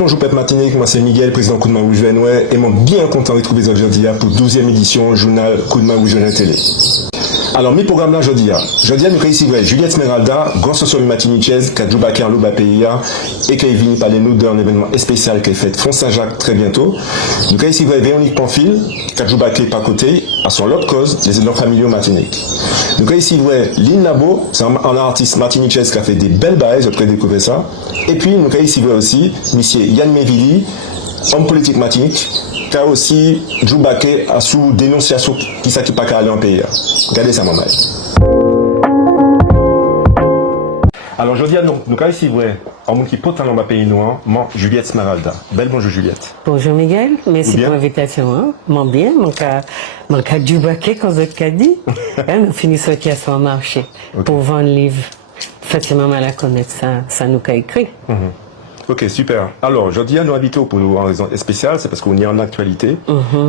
bonjour Pep Martinique, moi c'est Miguel, président Coup de main Rouge Venoué, et moi bien content de retrouver aujourd'hui pour 12e édition journal Coup de main Rouge Venoué télé. Alors, mes programmes là aujourd'hui, nous avons ici Juliette Esmeralda, grand social martiniquaise, qui a joué à l'Oba PIA et qui est venu parler nous d'un événement spécial qui est fait Font Saint-Jacques très bientôt. Nous avons ici Véronique Pamphile, qui a joué à côté, à son autre cause, les aidants familiaux Martinique. Nous avons ici Lynn Labo, c'est un artiste martiniquaise qui a fait des belles bails, j'ai découvert ça. Et puis, nous avons ici aussi monsieur Yann Mévili, homme politique Martinique, qui a aussi joué à sous dénonciation qui s'acquitte pas qu'à aller en pays. Regardez ça, maman. Alors, je dis à nous ici, en monde qui peut dans le pays noir, moi, Juliette Esmeralda. Belle bonjour, Juliette. Bonjour, Miguel. Merci pour l'invitation. Hein. Mon bien, mon cas du baquet, quand vous avez dit. Nous finissons à son marché pour vendre livres. Effectivement, mal à connaître ça nous a écrit. Ok, super. Alors, je dis à nos habitants pour une raison spéciale, c'est parce qu'on est en actualité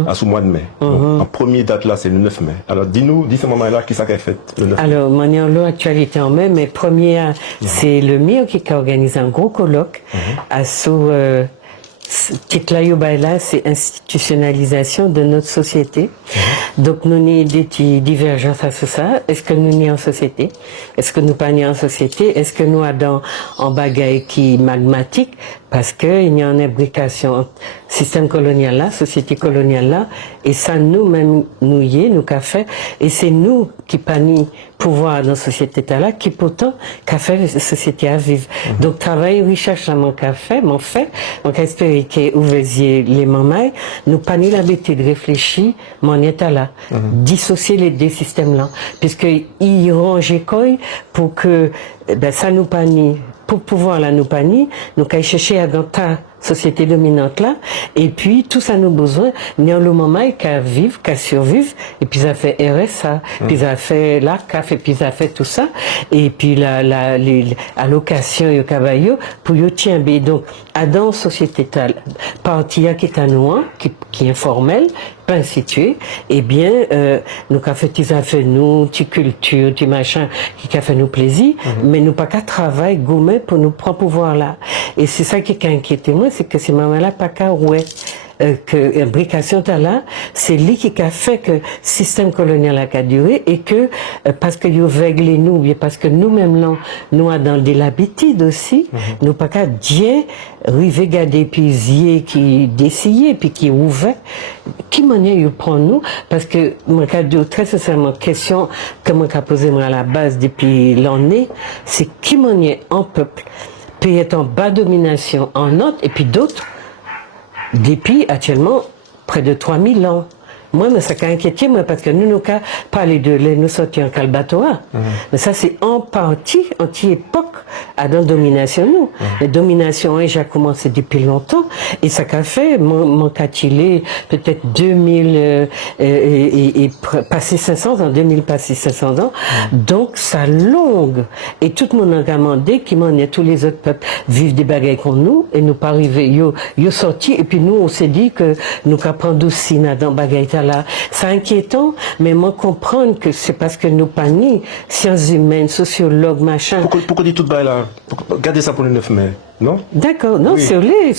à ce mois de mai. Donc, en première date là, c'est le 9 mai. Alors, dis ce moment-là, qui ça qu'a fait le 9 mai? Alors, moi, on est en actualité en mai, mais première, c'est le MIO qui a organisé un gros colloque à sous là, c'est institutionnalisation de notre société. Donc, nous avons des divergences à ça. Est-ce que nous sommes en société? Est-ce que nous pas en société? Est-ce que nous avons en bagaille qui magmatique? Parce qu'il y a une imbrication système colonial là, société coloniale là, et ça nous-mêmes, nous qu'a fait, et c'est nous qui panie pouvoir dans la société là, qui pourtant qu'a fait la société à vivre. Donc, travail, recherche à mon café, mon fait, on espère que ouvriez les mamans, nous panie l'habitude de réfléchir, mon état là, dissocier les deux systèmes là, puisque ils rangent pour que, ça nous panie. Pour pouvoir la nous panier, nous qu'à chercher dans ta société dominante là, et puis tout ça nous besoin, nous le moment qu'à vivre, qu'à survivre, et puis ça fait RSA, puis ça fait l'ARCAF, et puis ça fait tout ça, et puis les allocations et cabayo pour y tirer. Donc, à dans société partie qui est à nous, qui est informelle, pas instituée, eh bien, nous qu'a fait nous, ti culture, ti machin, qui a fait nous plaisir, mais nous pas qu'à travailler gourmet pour nous prendre pouvoir là. Et c'est ça qui inquiète moi, c'est que ces mamans-là pas qu'à que l'imbrication là, c'est lui qui a fait que le système colonial a duré et que parce que nous règlent nous, bien parce que nous-mêmes là, nous avons de l'habitude aussi, nous pas qu'à dire, river garder puis qui décider puis qui ouvert, qui manière il prend nous, parce que moi très sincèrement question que moi qu'a posé moi à la base depuis l'année, c'est qui manière en peuple peut être en bas domination en autre et puis d'autres depuis actuellement près de 3000 ans. Moi, ça m'a inquiété, moi, parce que nous qu'à parler de nous sortir en calbatoa. Mais ça, c'est en partie, anti-époque, à dans domination, nous. La domination, j'ai commencé depuis longtemps, et ça qu'a fait, mon catilé, peut-être 2000, et passé 500 ans, 2000 passé 500 ans. Donc, ça longue. Et tout le monde a demandé, qui m'en est, tous les autres peuples vivent des bagailles comme nous, et nous pas arriver, yo sorti, et puis nous, on s'est dit que nous qu'à prendre aussi, dans bagaille là. C'est inquiétant, mais moi comprendre que c'est parce que nous pas ni sciences humaines, sociologues, machin. Pourquoi dit tout bas là? Gardez ça pour le 9 mai, non? D'accord, non, oui. sur les.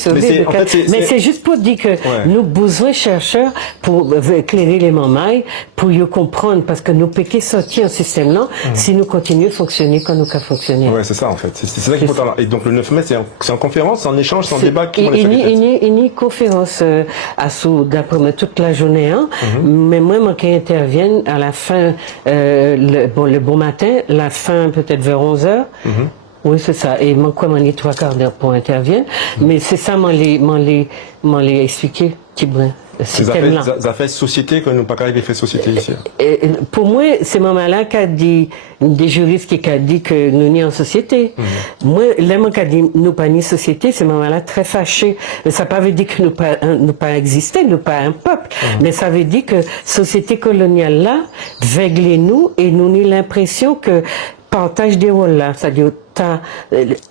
Mais c'est juste pour dire que nous besoin chercheurs pour éclairer les mamans, pour y comprendre, parce que nous péquer sortir un système là, si nous continuons de fonctionner comme nous qu'à fonctionner. Ouais, c'est ça en fait. C'est ça qui est important. Et donc le 9 mai, c'est en conférence, c'est en échange, c'est en débat. Une conférence à sous d'après toute la journée, hein. Mais moi qui intervienne à la fin, le bon matin, la fin peut-être vers 11h. Oui, c'est ça. Et moi, quoi, m'en est 3/4 d'heure pour intervenir. Mais c'est ça, m'en les expliquer, petit brin. Ça fait société que nous pas arrivé fait société ici. Pour moi, c'est maman-là qui a dit, des juristes qui a dit que nous n'y en société. Moi, là, moi qui a dit nous pas ni société, c'est maman-là très fâchée. Ça pas veut dire que nous pas exister, nous pas un peuple. Mais ça veut dire que société coloniale là, vègle nous et nous ni l'impression que partage des rôles là, c'est-à-dire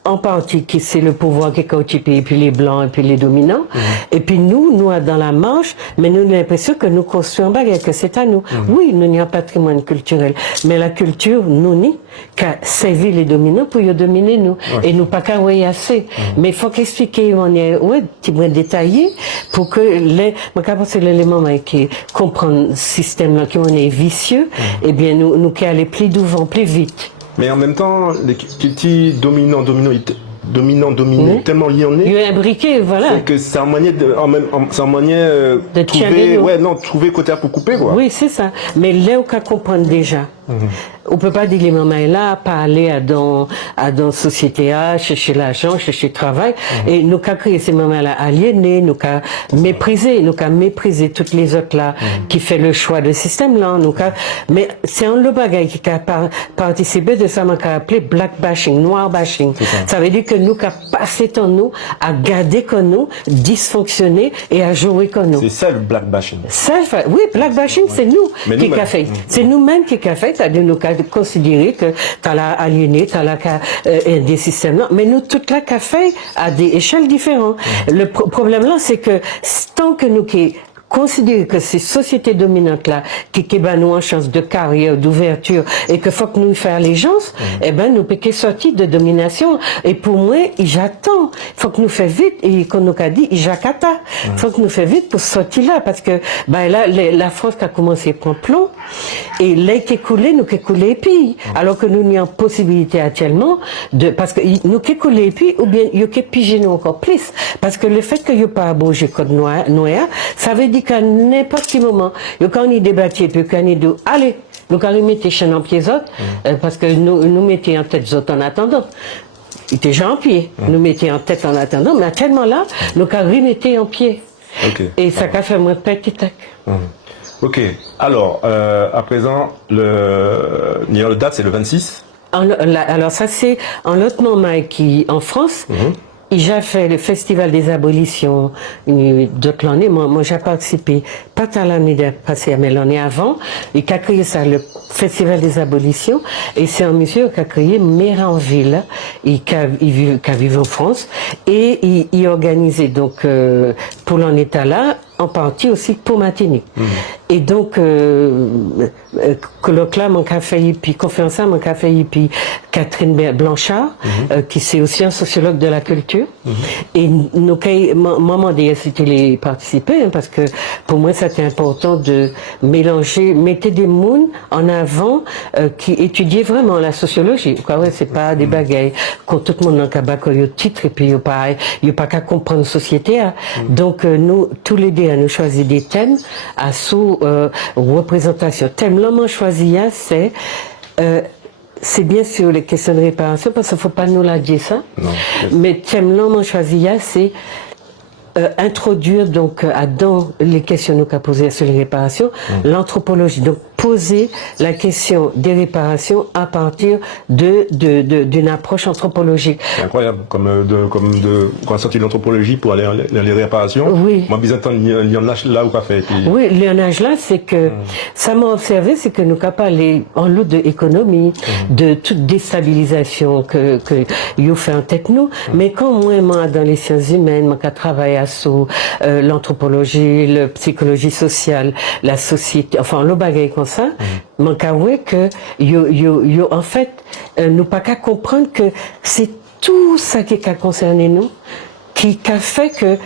en partie qui c'est le pouvoir qui est occupé, et puis les blancs, et puis les dominants. Et puis nous dans la marche, mais nous avons l'impression que nous construisons bagarre, que c'est à nous. Oui, nous avons un patrimoine culturel, mais la culture, nous n'y, qu'a servi les dominants pour y dominer nous. Et nous pas qu'à oui assez. Mais il faut qu'expliquer, on est, petit peu détaillé, pour que moi, quand c'est l'élément, qui comprendre le système là, qui on est vicieux, eh bien, nous qui aller plus devant, plus vite. Mais en même temps, les petits dominants, tellement liés en Il y a un briquet, voilà. C'est que c'est un moyen de trouver côté pour couper, quoi. Oui, c'est ça. Mais là, on peut comprendre déjà. On peut pas dire les mamans là, pas aller à dans société A, chercher l'argent, chercher le travail. Et nous qu'à créer ces mamans là aliénés, nous qu'à mépriser toutes les autres là, qui fait le choix de système là, mais c'est un le bagage qui a participé de ça, qu'on a appelé black bashing, noir bashing. Ça veut dire que nous qu'à passer ton nous, à garder comme nous, dysfonctionner et à jouer comme nous. C'est ça le black bashing. Oui, black bashing, c'est nous qui a fait. C'est nous-mêmes qui a fait. C'est-à-dire nous considérer que t'as la aliéné, t'as la des systèmes là, mais nous toute la fait à des échelles différentes. Le problème là, c'est que tant que nous qui considérer que ces sociétés dominantes là qui nous en chance de carrière, d'ouverture et que faut que nous fassions allégeance, eh ben nous piquer sortir de domination. Et pour moi, j'attends. Faut que nous fassions vite et qu'on nous a dit, j'accata. Faut que nous fassions vite pour sortir là parce que là la France qui a commencé à prendre plomb et l'air qui est coulé, nous qui coulé puis alors que nous n'y avons possibilité actuellement de parce que nous qui coulé puis ou bien il qui piger nous encore plus parce que le fait que y a pas bouger code noir, ça veut dire qu'à n'importe quel moment, quand on y débattait, puis quand on y dit, allez, nous quand on mettait chaîne en pied autres, parce que nous mettions en tête autres en attendant. Il était déjà en pied. Nous mettions en tête en attendant, mais actuellement là, nous quand remettait en pied. Et ça a fait moins petit tac. Ok. Alors, à présent, le date, c'est le 26. Alors ça, c'est en l'autre moment qui, en France, j'ai fait le festival des abolitions d'autres l'année. Moi, j'ai participé, pas à l'année passée, mais l'année avant. Et qui a créé ça, le festival des abolitions. Et c'est un monsieur qui a créé Méranville, et qui a vécu en France. Et il organisait donc, pour l'en état là, en partie aussi pour Martinique. Et donc, colloque là, mon café, puis conférence là, mon café, puis Catherine Blanchard, qui c'est aussi un sociologue de la culture. Et nous, maman d'ailleurs, c'était les participants, parce que pour moi, c'était important de mélanger, mettre des mouns en avant, qui étudiaient vraiment la sociologie. Ouais, c'est pas des bagailles, quand tout le monde dans le cabas, il y a titre, et puis il y a pas qu'à comprendre la société. Hein. Donc, nous, tous les deux, nous choisi des thèmes à sous représentation. Thème là, moi choisi c'est bien sûr les questions de réparation parce qu'il faut pas nous la dire ça. Non. Mais thème là, moi choisi c'est introduire donc dans les questions nous qu'a posées sur les réparations, l'anthropologie. Donc poser la question des réparations à partir d'une approche anthropologique. C'est incroyable, comme quand on sortit de l'anthropologie pour aller dans les réparations. Oui. Moi, bizarrement, il y en a là ou pas fait. Puis... Oui, il y en a là, c'est que ça m'a observé, c'est que nous capables aller en lot de économie, de toute déstabilisation que you fait en tête nous. Mais quand moi, dans les sciences humaines, moi, qu'à travailler sur l'anthropologie, la psychologie sociale, la société, enfin, le bagage comme ça, mon cas que en fait nous pas qu'à comprendre que c'est tout ça qui a concerné nous qui a fait que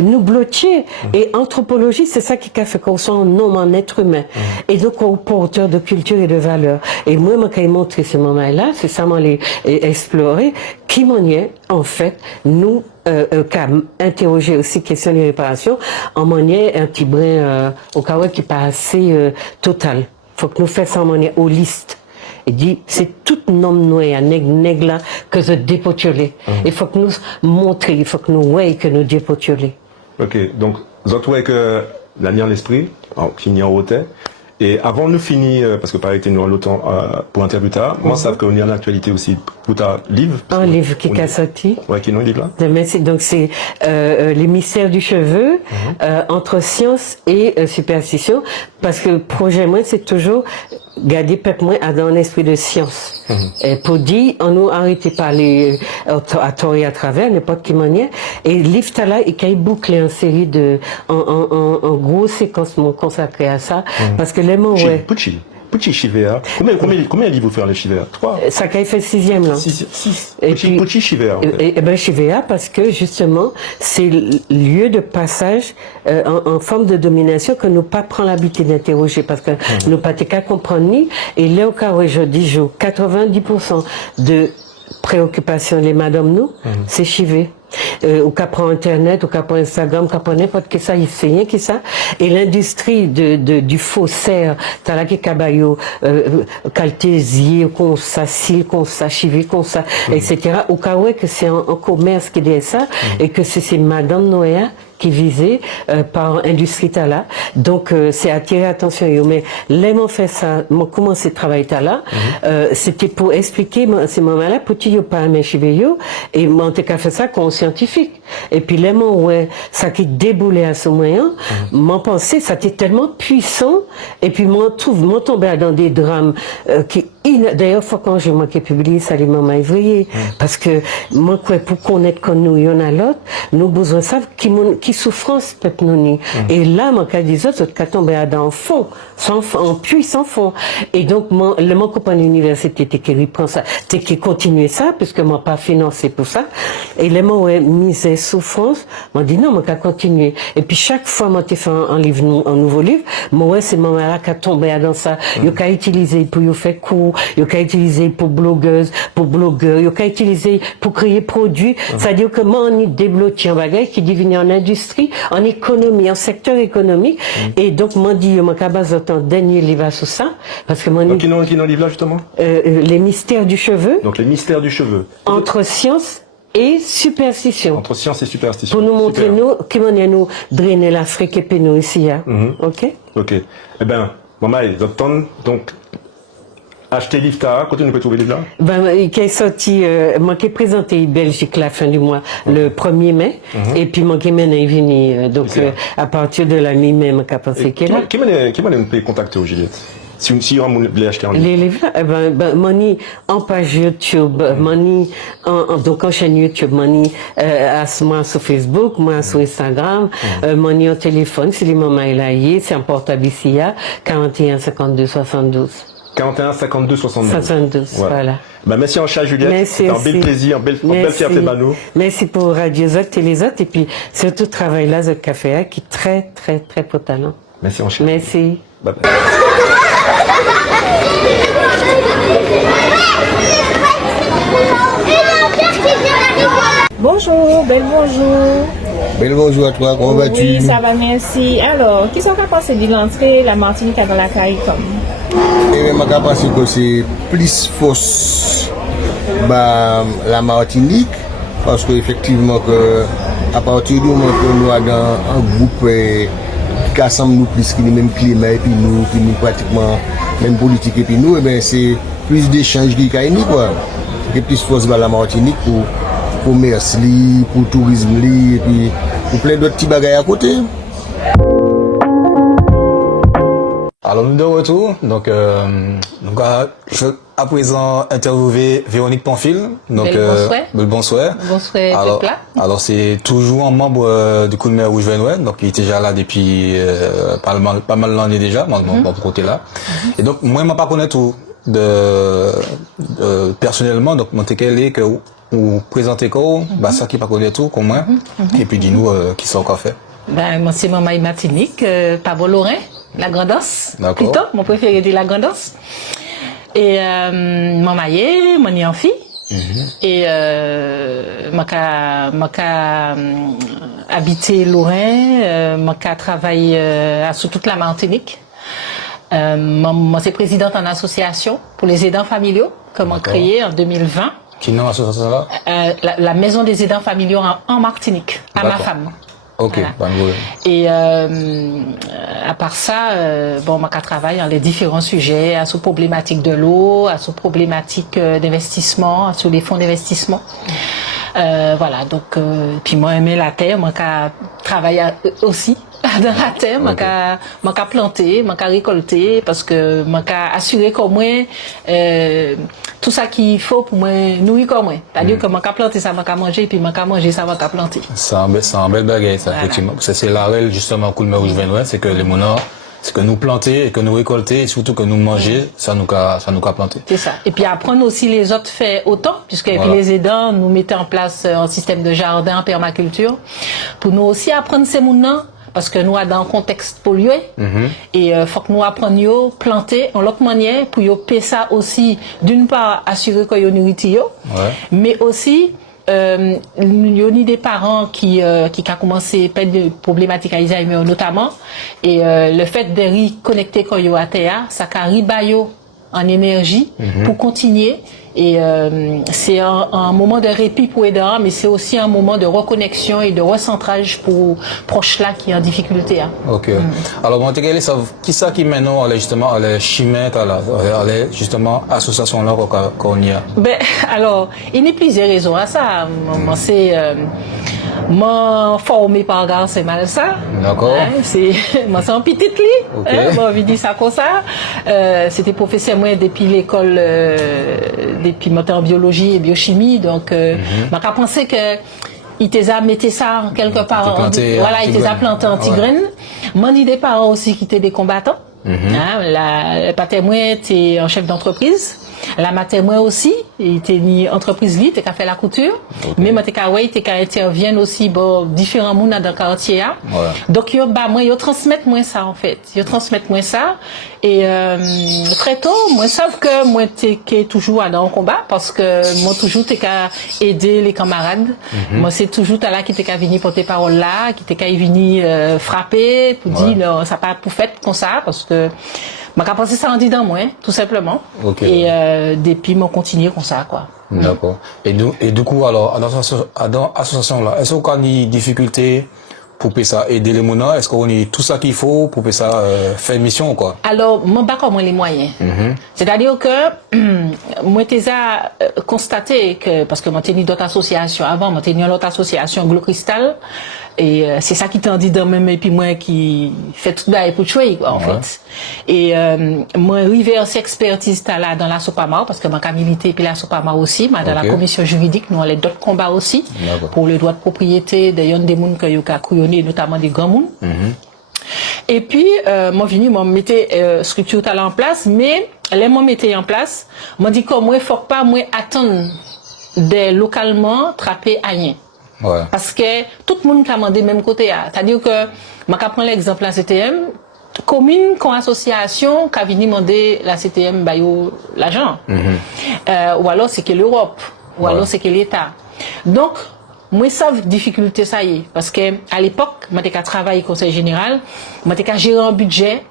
nous bloquer et anthropologie c'est ça qui a fait qu'on soit un homme, un être humain et donc on porteur de culture et de valeurs et moi quand il montré ce moment là c'est ça moi les explorer qui m'en est en fait nous qu'à interroger aussi question de réparation en manière un petit brin au cas où qui pas assez total. Faut que nous fassions en manière holiste. Et dit, c'est tout nom noir, nègre là, que je dépotuler. Il faut que nous montrions, il faut que nous voyons que nous dépotuler. Ok, donc, vous avez que la lien l'esprit, qui n'y en hauteur. Et avant de finir, parce que pareil, nous en l'autant pour interviewer, moi, je sais qu'on y a en actualité aussi Pour ta livre? Un livre qui est sorti. Ouais, qui est non livre là? Merci. Donc c'est les mystères du cheveu entre science et superstition, parce que le projet moi c'est toujours garder peuple moi dans un esprit de science. Et pour dire on nous arrêter parler à tort et à travers n'importe quelle manière. Et le livre là il a bouclé en série de en gros séquence consacrée à ça, parce que les mots ouais. Pucci Chivea. Combien de livres vous faire les Chivea? 3. Ça a fait 6e là. 6. Et puis Pucci Chivea. Et ben Chivea parce que justement c'est le lieu de passage en forme de domination que nous pas prend l'habitude d'interroger, parce que nous pas qu'à comprendre ni. Et là au cas où je dis 90% de préoccupations les madame nous c'est Chivea. Ou qu'à prendre Internet, ou qu'à prendre Instagram, qu'à prendre n'importe qui ça, il fait rien que ça. Et l'industrie du faussaire, t'as là qui cabayo, caltésier, qu'on ça, cil, qu'on ça, chivé, qu'on ça, etc. Au cas où que c'est un commerce qui dit ça, et que c'est Madame Noël qui visait par industrie là. Donc c'est attirer attention. Mais là m'ont fait ça, m'ont commencé de travailler là. C'était pour expliquer ces moments-là, petit yo pas mes cheveux et m'ont fait ça comme scientifique. Et puis là m'ont ouais ça qui déboulait à ce moyen, m'ont pensé ça était tellement puissant, et puis m'ont tombé dans des drames qui d'ailleurs faut quand je manquais publier ça les mamans éveillées, parce que moi quoi pour connaître comme nous y en a l'autre, nous besoin savent qui souffrance peuple nous. Et là mon cas des autres cas tombé dans fond sans en puits sans fond. Et donc mon copain de l'université qui reprend ça, qui continue ça puisque moi pas financé pour ça. Et les mots ouais misère souffrance, m'a dit non, moi qu'à continuer. Et puis chaque fois moi t'ai fait un livre un nouveau livre, moi ouais c'est maman là qui a tombé dans ça, yo qu'a utilisé pour yo faire cours, yo qu'a utilisé pour blogueuse, pour blogueur, yo qu'a utilisé pour créer produits, c'est-à-dire que moi on y débloqué un bagage qui devient en industrie, en économie, en secteur économique. Et donc moi dit moi qu'à base un dernier livre sur ça, parce que moi qui non livre là justement les mystères du cheveu. Donc les mystères du cheveu. Entre science et superstition. Entre science et superstition. Pour nous montrer nous comment nous drainer l'Afrique et puis nous ici. OK? OK. Eh ben, maman, donc acheter livre là, quand on peut trouver livre là? Ben, qui est sorti, moi qui ai présenté Belgique la fin du mois, le 1er mai, et puis moi qui m'en est venu, donc à partir de la mi-mai, moi qui a pensé qu'il est là. Qui m'a contacté au Juliette? Si on voulait acheter en ligne. Les livres, mani en page YouTube, mani donc en chaîne YouTube, mani moi sur Facebook, moi sur Instagram, mani au téléphone, si les mamans est là, c'est un portable ici, 41 52 72. 41 52 72. 72, ouais. Voilà. Ben, merci en chat, Juliette. C'était un bel plaisir, une belle fierté pour nous. Merci pour Radio Zot et les autres, et puis surtout travail là, Zot Café, qui est très, très, très potalant. Merci en chat. Merci. Bye bye. Bonjour, bel bonjour. Bel bonjour à toi, comment vas-tu? Oui, ça va, merci. Alors, qui sont capables de l'entrée la Martinique dans la CARICOM? Eh bien, je pense que c'est plus fausse la Martinique, parce qu'effectivement, à partir du moment que nous avons un groupe qui assemble nous plus, qui est le même climat, et puis nous pratiquement même politique, et puis nous, eh bien, c'est plus d'échanges qui gagnent, quoi. Et plus force la Martinique pour commerce, pour tourisme, et puis pour plein d'autres petits bagages à côté. Alors nous de retour, donc je à présent interviewer Véronique Panfil. Donc bonsoir. Bonsoir. Alors c'est toujours un membre du Coup de mer Rouge Venois, donc il était déjà là depuis pas mal d'années déjà, dans ce côté là. Et donc moi je ne pas connais tout personnellement, donc mon est que vous présentez quoi, ça qui pas connaît tout comme moi, et puis dis-nous qui sont encore fait. Ben moi c'est Maman Martinique, Pablo Lorrain. La Grandos, plutôt, mon préféré de la Grandos. Et mon maillé, mon enfant. Et moi habité Lorrain, moi travaillé sur toute la Martinique. Moi c'est présidente en association pour les aidants familiaux que moi créé en 2020. Qui nom l'association là? La maison des aidants familiaux en Martinique, à ma femme. Ok, Voilà. pas de problème. Et à part ça, bon, moi, je travaille dans les différents sujets, sur problématiques de l'eau, sur problématiques d'investissement, sur les fonds d'investissement. Voilà, donc, puis moi, aimer la terre, moi, je travaille aussi dans la terre, moi, je planter, moi, je récolter, parce que moi, je assurer qu'au moins, tout ça qu'il faut pour moi nourrir comme moi. C'est-à-dire que moi, je planter ça, moi, je manger, puis moi, je manger ça, moi, je planter. C'est un bel bagage, ça, Voilà. effectivement. C'est la règle, justement, Coulmer Rouge Venois, c'est que les monos, c'est que nous planter et que nous récolter, et surtout que nous manger, ça nous a planter. C'est ça. Et puis apprendre aussi les autres fait autant, puisque Voilà. puis les aidants nous mettaient en place un système de jardin, permaculture, pour nous aussi apprendre ces mouvements, parce que nous, dans un contexte pollué, et faut que nous apprenions à planter en l'autre manière, pour y payer ça aussi, d'une part, assurer que y nourriture, mais aussi, il y a des parents qui ont commencé à de problématiques Alzheimer notamment, et le fait de reconnecter quand ils à terre, ça a ribayo en énergie pour continuer. Et c'est un moment de répit pour les aidants, mais c'est aussi un moment de reconnexion et de recentrage pour proches là qui est en difficulté. Hein. Ok. Alors, moi, qui ça qui maintenant, justement, à la chimère, justement, association là qu'on y a? Ben, alors, il y a plusieurs raisons à ça. Moi, c'est, moi, formé par gars, c'est mal ça. D'accord. Hein, moi, c'est un petit lit. Ok. Hein, bon, on dit ça comme ça. C'était professeur, moi, depuis l'école, depuis mon en biologie et biochimie. Donc, moi, j'ai pensé que, il t'a mis ça quelque part. Voilà, il t'a planté en tigraine. Moi, j'ai des parents aussi qui étaient des combattants. Hein, la pater moi était un chef d'entreprise. La mater moi aussi, il était ni entreprise libre, il a fait la couture. Mais moi il intervient aussi bon différents monde dans le quartier. Donc yo transmettre moi ça en fait. Yo transmettre moi ça et très tôt, moi sauf que moi t'es toujours dans le combat parce que moi toujours t'es qu'à aider les camarades. Moi c'est toujours là qui t'es qu'à venir porter parole là, qui t'es qu'à venir frapper pour dire non, ça pas pour fait comme ça parce que moi, j'ai pensé ça en disant moi, tout simplement. Okay. Et depuis, moi, continuer comme ça, quoi. D'accord. Et du coup, alors, dans l'association là, est-ce qu'on a des difficultés pour ça aider les monas? Est-ce qu'on a tout ça qu'il faut pour ça faire mission ou quoi? Alors, moi, pas comment les moyens. C'est-à-dire que moi, j'ai constaté que parce que moi, j'ai d'autres associations avant, moi, j'ai une autre association Glow Crystal. Et c'est ça qui t'en dit dans même et puis moi qui fait tout ça pour tuer en fait. Et moi arrivé à cette expertise là dans la Sopama parce que moi milité puis la Sopama aussi, moi dans la commission juridique nous on a d'autres combats aussi pour le droit de propriété des gens que yo ka couillonné notamment des grands monde. Et puis moi venu moi mettais structure là en place mais les moi mettais en place, moi dit comme moi faut pas moi attendre des localement trapper à rien. Parce que tout le monde a demandé même côté. C'est-à-dire que, je prends l'exemple de la CTM, commune, comme association, qui a venu demander la CTM l'argent. Ou alors c'est que l'Europe, ou alors c'est que l'État. Donc, moi, ça, difficulté, ça y est. Parce que à l'époque, je travaillé au Conseil général, je gérer un budget.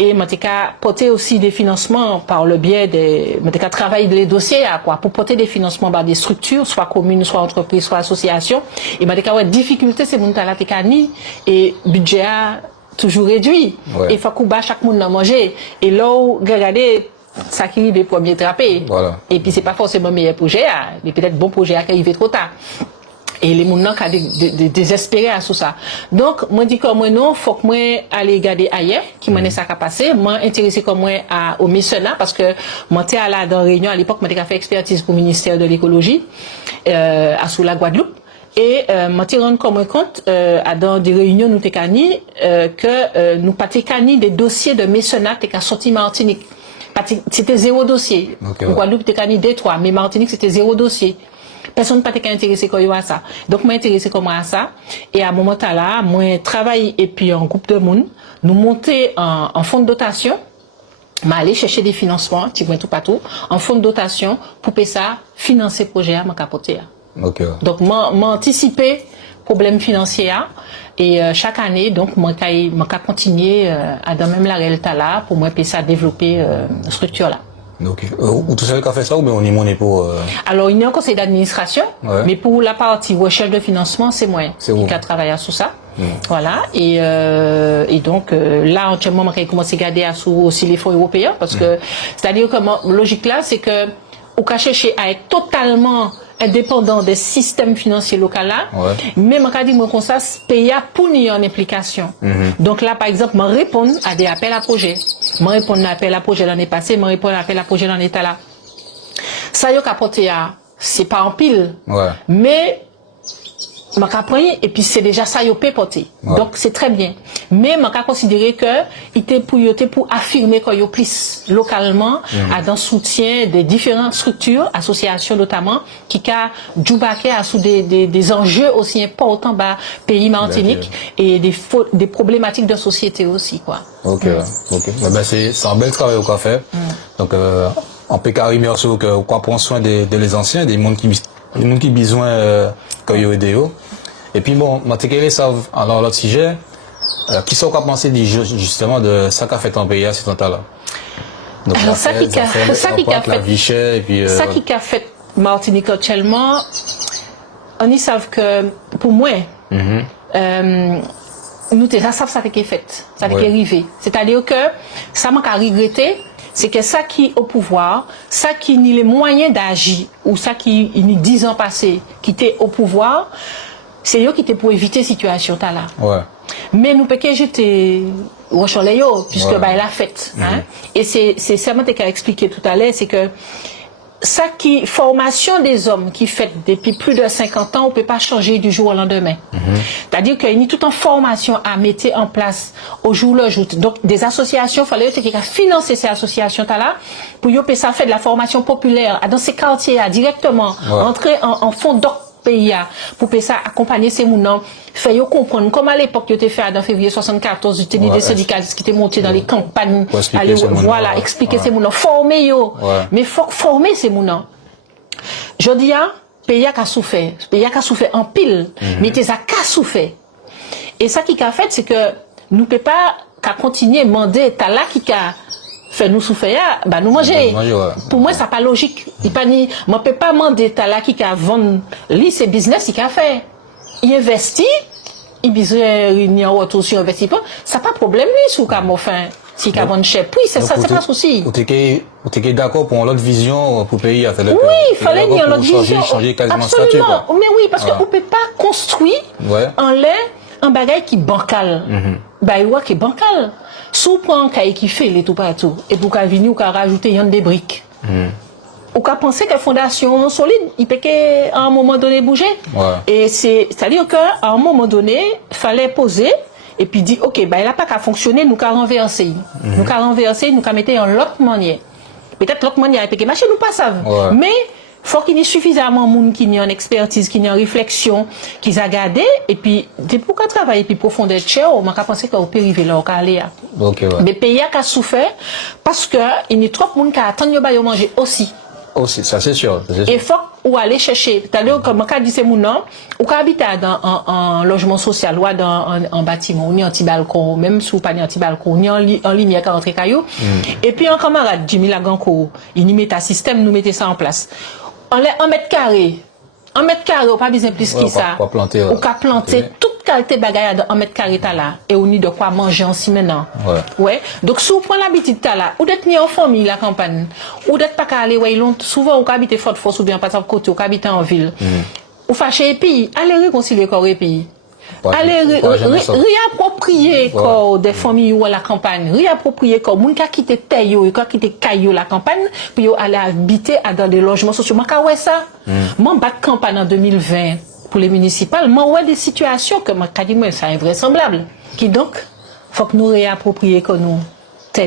Et je porter aussi des financements par le biais des, je travailler les dossiers pour porter des financements par des structures, soit communes, soit entreprises, soit associations. Et je difficulté, c'est mon talent ni et budget a toujours réduit. Et il faut que chaque monde a manger. Et là, regardez, ça qui arrive premier trappé. Et puis c'est pas forcément meilleur projet, mais peut-être bon projet qui arrive trop tard. Et les gens qui désespérés à tout ça. Donc, moi, dis comme moi, non, faut que moi, aller regarder ailleurs, qui m'en est ça qui a passé. Moi, intéressé comme moi au mécénat, parce que moi, j'étais à la dans réunion, à l'époque, moi, j'ai fait expertise pour le ministère de l'écologie, sous la Guadeloupe. Et, moi, j'ai rendu comme compte, dans des réunions, nous, que, nous, pas des dossiers de mécénat, t'es sorti Martinique. C'était zéro dossier. Guadeloupe, t'es D3, mais Martinique, c'était zéro dossier. Personne pas intéressé comme à ça. Donc moi intéressé comme à ça et à un moment là, moi travaille et puis en groupe de monde, nous monter en fonds de dotation, aller chercher des financements, tu vois tout partout, en fonds de dotation pour payer ça, financer projet à ma capoter. Donc moi anticiper problème financier et chaque année donc moi continuer à dans même la réalité là pour moi payer ça développer structure là. Ou tout seul qui a fait ça ou bien on y monnaie pour Alors il y a un conseil d'administration, mais pour la partie recherche de financement, c'est moi qui a travaillé sur ça. Voilà. Et donc, là, actuellement, on a commencé à garder aussi les fonds européens parce que, c'est-à-dire que, logique là, c'est que, on va chercher à être totalement indépendant des systèmes financiers locaux là, mais je dis comme ça, pays pour nous en implication. Donc là, par exemple, je réponds à des appels à projets. Je réponds à des appels à projets l'année passée, je réponds à des appels à projets l'année là. Ça y est, capoté, c'est pas en pile, mais je vais et puis c'est déjà ça y est porté. Donc c'est très bien. Mais je vais considérer que il était pour affirmer qu'il y a plus localement à dans soutien des différentes structures, associations notamment, qui a joué à sous des enjeux aussi importants bah pays Martinique et des problématiques de société aussi quoi. OK. Ben c'est un bel travail qu'on a fait. Donc en PKI merci que quoi prendre soin des les anciens, des monde qui besoin que yo aider. Et puis bon, Matékélé savent alors l'autre sujet qui sont qu'à penser justement de ça qu'a fait en pays à ce temps-là. Donc alors ça qui a fait la vie chère et puis ça qui a fait Martinique actuellement, on y savent que pour moi nous ça savent ça qui est fait, ça qui est arrivé. C'est-à-dire que ça m'a regretté c'est que ça qui est au pouvoir, ça qui ni les moyens d'agir ou ça qui ni 10 ans passés qui était au pouvoir, c'est eux qui étaient pour éviter situation là. Mais nous peut que j'étais puisque bah elle a fait hein. Et c'est ça moi t'ai expliqué tout à l'heure, c'est que ça qui formation des hommes qui fait depuis plus de 50 ans, on peut pas changer du jour au lendemain. C'est-à-dire qu'il y a toute une formation à mettre en place au jour le jour. Donc des associations, fallait que financer ces associations là pour y ça faire de la formation populaire dans ces quartiers directement entrer en fond d'or pays pour ça accompagner ces mounons faire comprendre comme à l'époque tu t'es fait dans février 74 tu des syndicalistes qui étaient montés dans les campagnes aller voilà expliquer ces mounons former yo mais faut former ces mounons je dis pays a souffert en pile mais t'es a souffert et ça qui a fait c'est que nous peut pas qu'à continuer demander t'as là qui a fait nous souffrir bah nous manger pour moi ça pas logique il pas ni moi peut pas demander t'as là qui a vendre lui c'est business il a fait il investit il besoin réunion autour sur investissement ça pas problème lui sous comme enfin si qu'a vendre cher puis c'est ça c'est pas souci on était d'accord pour l'autre vision pour pays à oui il fallait une autre vision changer quasiment statut mais oui parce que on peut pas construire en l'air un bagage qui bancal bah il qui est bancal sous point qui fait les tout partout et pour qu'à venir ou qu'à rajouter y en des briques ou qu'à penser que fondation solide il peut qu'à un moment donné bouger et c'est-à-dire qu'à un moment donné fallait poser et puis dire ok bah il a pas qu'à fonctionner nous qu'à renverser nous qu'à mettre en l'autre manière peut-être l'autre manière il peut que marcher nous pas savent mais faut qu'il y ait suffisamment de monde qui ait en expertise, qui ait en réflexion, qui a gardé et puis pour qu'on travaille puis profondeur cher, on m'a pensé qu'on peut arriver là au aller. Mais pays a souffert parce que il y a trop de monde qui attend de manger aussi. Aussi, ça c'est sûr. Et faut ou aller chercher, c'est-à-dire comme quand dit c'est mon nom, ou quand habite dans en logement social ou dans en bâtiment, ni anti balcon, même si ou pas ni anti balcon, ni en lumière quand entre caillou. Et puis un camarade Jimmy Laganko, il y met un système, nous mettez ça en place. En mètre carré, ou pas besoin plus que ça. Ou qu'à planter toute qualité bagaille en mètre carré là et on a de quoi manger en si maintenant. Donc si vous prenez l'habitude là, ou d'être ni en famille la campagne, ou d'être pas qu'à aller souvent ou qu'à habiter Fort Force ou bien pas côté ou qu'à habiter en ville. Ou fâcher et puis allez réconcilier corps et puis allez réapproprier corps des familles ou à la campagne, réapproprier corps moun ka quitter terre yo, ka quitter caillou la campagne pour aller habiter dans des logements sociaux. Moi ka ouais ça. Moi bat campagne en 2020 pour les municipales, moi ouais des situations que moi ka dit moi c'est invraisemblable. Qui donc faut que nous réapproprier que nous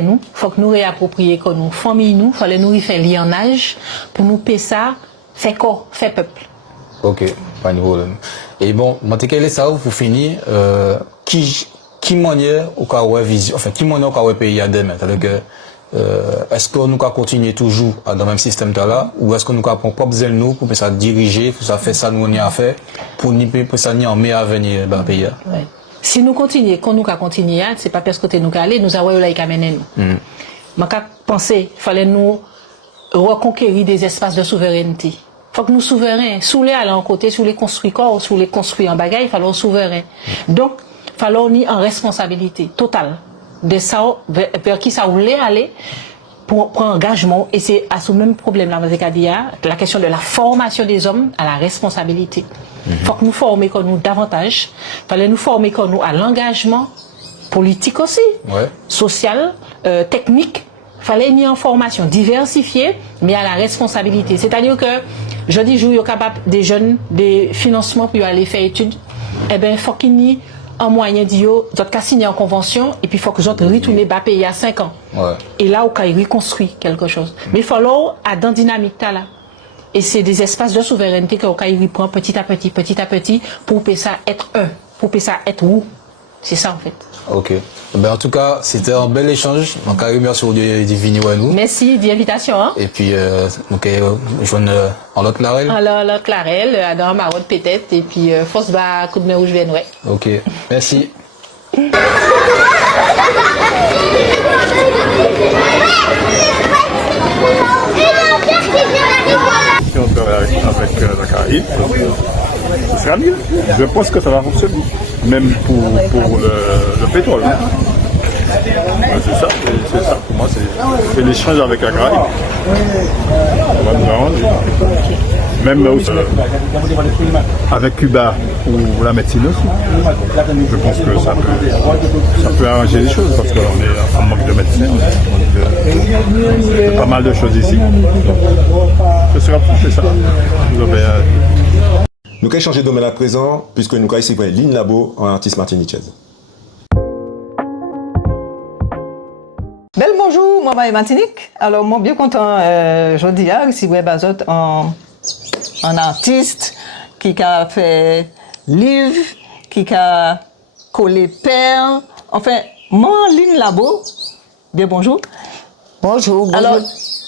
nous, faut que nous réapproprier que nous famille nous, fallait nous faire lionnage pour nous payer ça, faire corps, faire peuple. OK, pas de problème. Et bon, Matékélé ça pour finir qui manière au cas où vision enfin qui manière au cas où pays à demain, c'est-à-dire que est-ce que nous allons continuer toujours dans le même système là ou est-ce que nous allons prendre besoin de nous pour ça diriger, pour ça faire ça nous on y a fait pour ça ni en meilleur avenir dans le pays. Si nous continuons, quand nous continuer, c'est pas parce que nous aller, nous avons là qui amène nous. Moi penser, fallait nous reconquérir des espaces de souveraineté. Faut que nous souverains, sous les aller en côté, sous les construits corps, sous les construits en bagaille, il fallait souverains. Donc fallait ni en responsabilité totale de ça vers qui ça voulait aller pour engagement. Et c'est à ce même problème là, la question de la formation des hommes à la responsabilité. Faut que nous formions nous davantage. Fallait nous former nous à l'engagement politique aussi, social, technique. Fallait ni en formation diversifiée, mais à la responsabilité. C'est-à-dire que je dis, je suis capable des jeunes, des financements pour aller faire études. Eh ben, faut qu'il y ait un moyen d'y signer en convention, et puis il faut que j'entre retourner bas payer à 5 ans. Et là, on peut reconstruire quelque chose. Mais il faut à dans dynamique là. Et c'est des espaces de souveraineté qu'on peut reprendre petit à petit, pour que ça être un, pour que ça être où. C'est ça en fait. Ok. Ben, en tout cas, c'était un bel échange. Donc, merci pour venir à nous. Merci de l'invitation. Hein? Et puis, je vais en l'autre Clarel. En l'autre Clarel, dans Marotte peut-être. Et puis, force bas, coup de main où je viens, ouais. Ok. Merci. Si on travaille avec la Caraïbe, ce sera mieux. Je pense que ça va fonctionner. Même pour le pétrole. C'est ça pour moi, c'est l'échange avec la Caraïbe. On va nous arranger. Même aussi, avec Cuba ou la médecine aussi. Je pense que ça peut arranger les choses parce qu'on est en manque de médecins, de pas mal de choses ici. Donc, ce sera plus ça. Vous avez nous allons changer de domaine à présent, puisque nous allons ici Lynn Labo en artiste martiniquaise. Bel bonjour, moi je Martinique. Alors, moi bien content, je dis, ici Bazot en artiste qui a fait livre, qui a collé perles. Enfin, moi, Lynn Labo, bien bonjour. Bonjour, bonjour. Alors,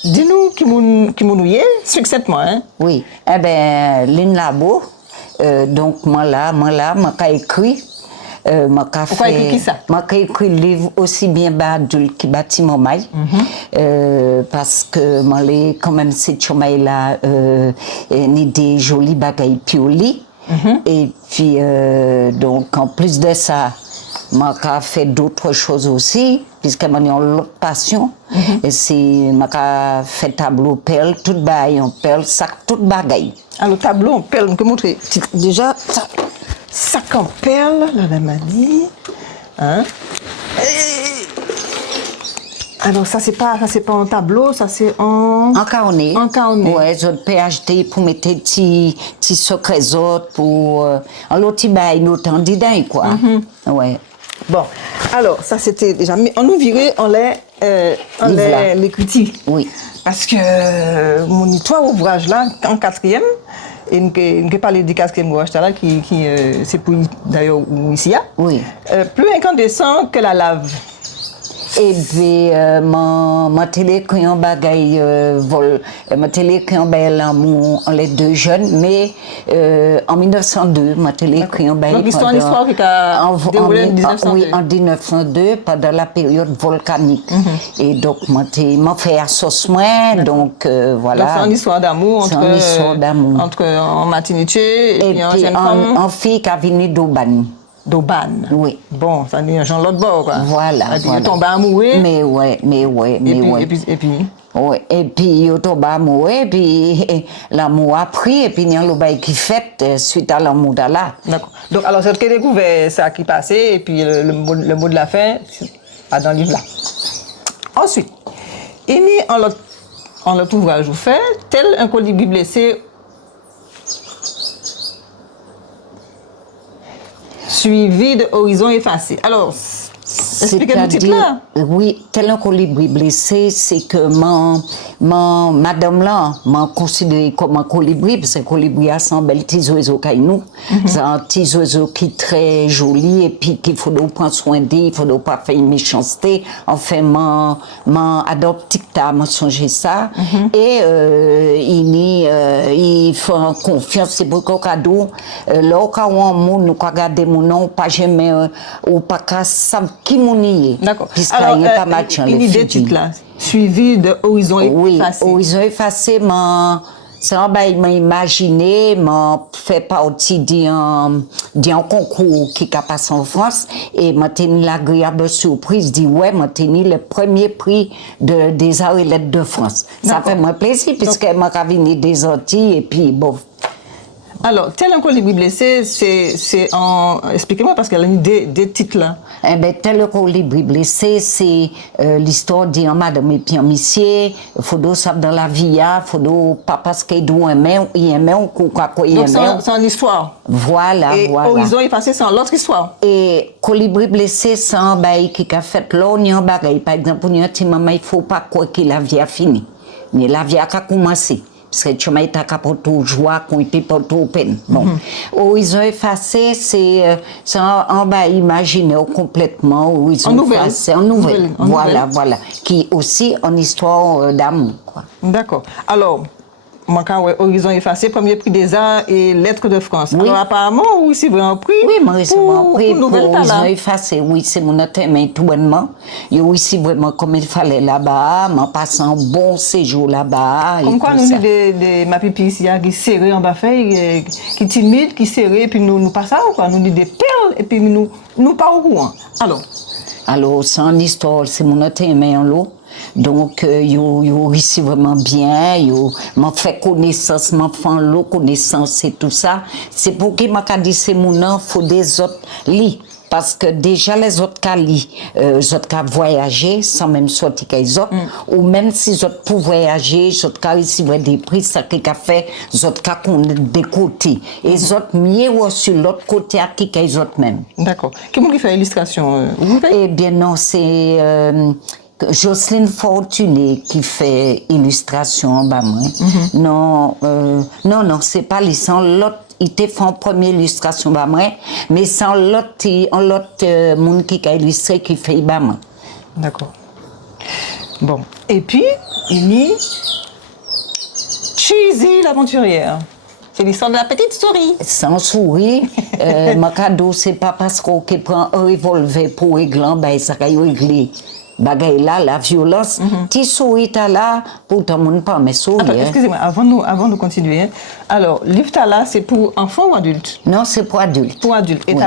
dis-nous qui nous y est, succinctement, hein? Oui, eh bien, Lynn Labo, donc moi j'ai écrit. Pourquoi écrit qui ça? J'ai écrit le livre aussi bien adulte qui bâtit mon mail. Parce que moi, quand même, c'est chomay là, ni des jolis bagailles pioli. Et puis, donc, en plus de ça, j'ai fait d'autres choses aussi, puisque j'ai une autre passion. Et c'est, j'ai fait tableau perle, tout bagaille en perle, sac, tout bagaille. Alors, tableau en perle, je peux montrer. Déjà, sac en perle, la m'a dit. Hein? Alors, ça, c'est pas un tableau, ça, c'est en carnet. En carnet. Ouais, je peux acheter pour mettre des petits secrets autres, pour. En l'autre, il y a dedans, quoi. Ouais. Bon, alors, ça, c'était déjà. Mais on nous virait, on l'écriture. Oui. Parce que mon histoire ouvrage là, en 4e, et nous avons parlé du 4e ouvrage là, qui c'est pour d'ailleurs ici. Oui. Plus incandescent que la lave. Et puis, ma télé qui en bagaille vol, ma télé qui en bagaille l'amour, on les deux jeunes, mais en 1902, ma télé qui en bagaille. Donc, l'histoire qui a déroulé en 1902. Oui, en 1902, pendant la période volcanique. Et donc, m'a fait associement, donc voilà. Donc, c'est une histoire d'amour entre en Martinique et puis en fille qui a venu d'Aubagne. d'Auban. Oui. Bon, ça dit un genre l'autre bord, quoi. Voilà. Et puis, il tombe amoureux. Mais ouais. Et puis. Oui, et puis il tombe amoureux, et puis l'amour a pris, et puis il y a le bail qui fait suite à l'amour là. D'accord. Donc, alors, c'est que découvert ça qui passait, et puis le mot de la fin, pas dans le livre là. Ensuite, il y a en l'autre ouvrage, vous faites, tel un colibri blessé, suivi de horizon effacé. Alors, expliquez-nous le titre là. Oui, tel un colibri blessé, c'est que madame là m'a considéré comme un colibri, parce que le colibri a un bel petit oiseau qui nous. C'est un petit oiseau qui est très joli, et puis qu'il faut prendre soin d'eux, il faut pas faire une méchanceté. Enfin, m'a adopté m'a songé ça. Et il faut confiance, c'est pour qu'on cadeau. Là, quand on nous regarde mon nom, pas jamais, ou pas qu'à savoir qui mon est. D'accord. Puisqu'il n'y a pas match en une idée titre là, suivi de horizon effacé. Oui, horizon effacé, Ça, ben, m'a imaginé, m'a fait partie d'un concours qui a passé en France et m'a tenu l'agréable surprise, dit ouais, m'a tenu le premier prix des arts et lettres de France. Ça fait moi plaisir puisque m'a venu des Antilles et puis bon. Alors, tel un colibri blessé, c'est en... Expliquez-moi parce qu'elle a des titres là. Eh bien, tel un colibri blessé, c'est l'histoire d'un madame et puis un monsieur, faut savoir dans la vie, faut pas parce qu'il doit aimer, il aime ou quoi il aime. Donc, c'est une histoire. Voilà, et voilà. Horizon effacé, c'est l'autre histoire. Et colibri blessé, c'est un bail qui a fait l'eau, il y a un bagay. Par exemple, il y a un petit moment, il ne faut pas croire que la vie a fini. Mais la vie a commencé. Parce que tu m'as été capable de joie, qu'on était pas tout peine. Bon. Horizon effacé, c'est un bas imaginaire complètement. Horizon effacé, en nouvelle. Voilà. Qui aussi en histoire d'amour, quoi. D'accord. Alors, moi, quand Horizon effacé, premier prix des arts et lettres de France. Oui. Alors, apparemment, oui, c'est un prix. Oui, moi, c'est un prix pour Horizon effacé. Oui, c'est mon mais tout bonnement. Il y a aussi vraiment comme il fallait là-bas, m'en passant un bon séjour là-bas. Comme quoi, nous, ma pipi ici, qui serré en bas fait, qui timide, qui serré, et puis nous passons, quoi. Nous, des perles, et puis nous pas au courant. Alors, c'est une histoire, c'est mon mais en l'eau. Donc, yo réussi vraiment bien, m'a fait connaissance, m'a fait l'eau connaissance et tout ça. C'est pour que m'a dit c'est mon nom, faut des autres lits. Parce que déjà les autres cas lits, les autres cas voyager sans même sortir qu'ils autres, ou même si les autres pour voyager, les autres cas ici des prix, ça qui a fait, les autres cas qu'on des côtés. Et les autres mieux sur l'autre côté à qui qu'ils autres même. D'accord. Qui fait l'illustration? Eh bien non, c'est Jocelyne Fortuné qui fait illustration bah moi. Non, c'est pas les sans l'autre. Il t'a fait en première illustration bah moi, mais sans l'autre monde qui a illustré qui fait bah moi. D'accord. Bon, et puis il y a Cheesy l'aventurière. C'est l'histoire de la petite souris. Sans souris, mon cadeau c'est pas parce qu'on prend un revolver pour régler, ben ça va régler. Bagay là, la violence, ti souris ta là, pour tout le monde pas mais souris. Attends, excusez-moi, avant de continuer. Hein. Alors, livre Tala, c'est pour enfants ou adultes? Non, c'est pour adultes. Pour adultes. Et oui.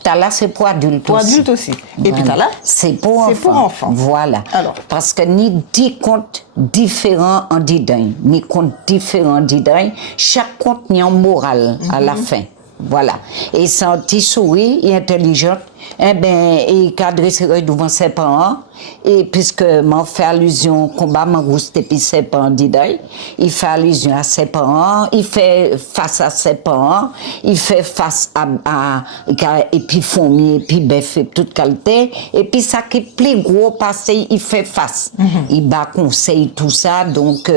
Tala, c'est pour adultes pour aussi. Adultes aussi. Et voilà. puis Tala, c'est pour enfants. Voilà. Alors. Parce que ni 10 contes différents en didin, ni contes différents en didin, chaque conte n'y a un moral à la fin. Voilà. Et c'est un petit souris, il est intelligent, eh ben, il cadre devant ses parents, et puisque m'a fait allusion au combat, m'a rousté puis ses parents d'idée, il fait allusion à ses parents, il fait face à ses parents, il fait face à et puis fourmi, et puis bœuf, et toute qualité, et puis ça qui est plus gros passé, il fait face. Il bat conseil, tout ça, donc,